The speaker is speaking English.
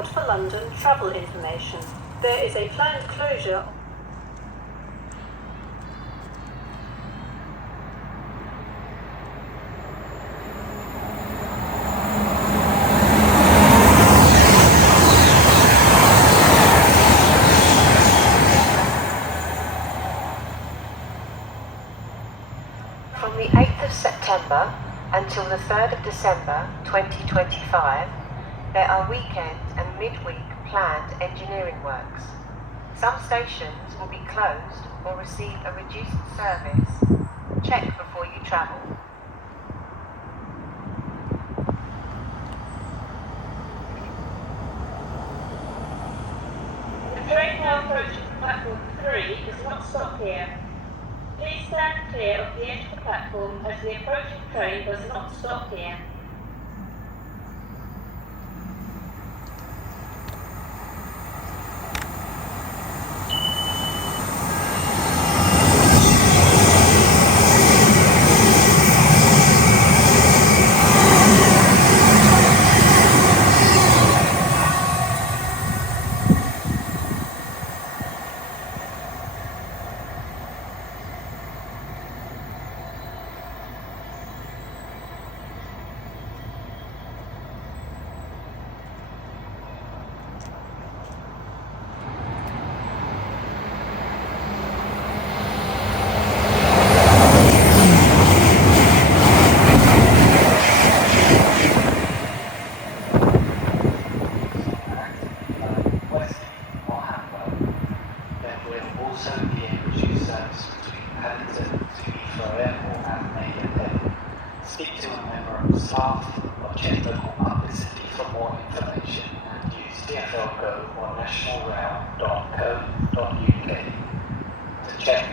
Port for London travel information. There is a planned closure From the 8th of September until the 3rd of December 2025, there are weekend and midweek planned engineering works. Some stations will be closed or receive a reduced service. Check before you travel. The train now approaching platform 3 does not stop here. Please stand clear of the edge of the platform as the approaching train does not stop here. Also be a reduced service between Paddington to Heathrow Airport and Maidenhead. Speak to a member of the staff or check local publicity for more information and use DFL Go or nationalrail.co.uk to check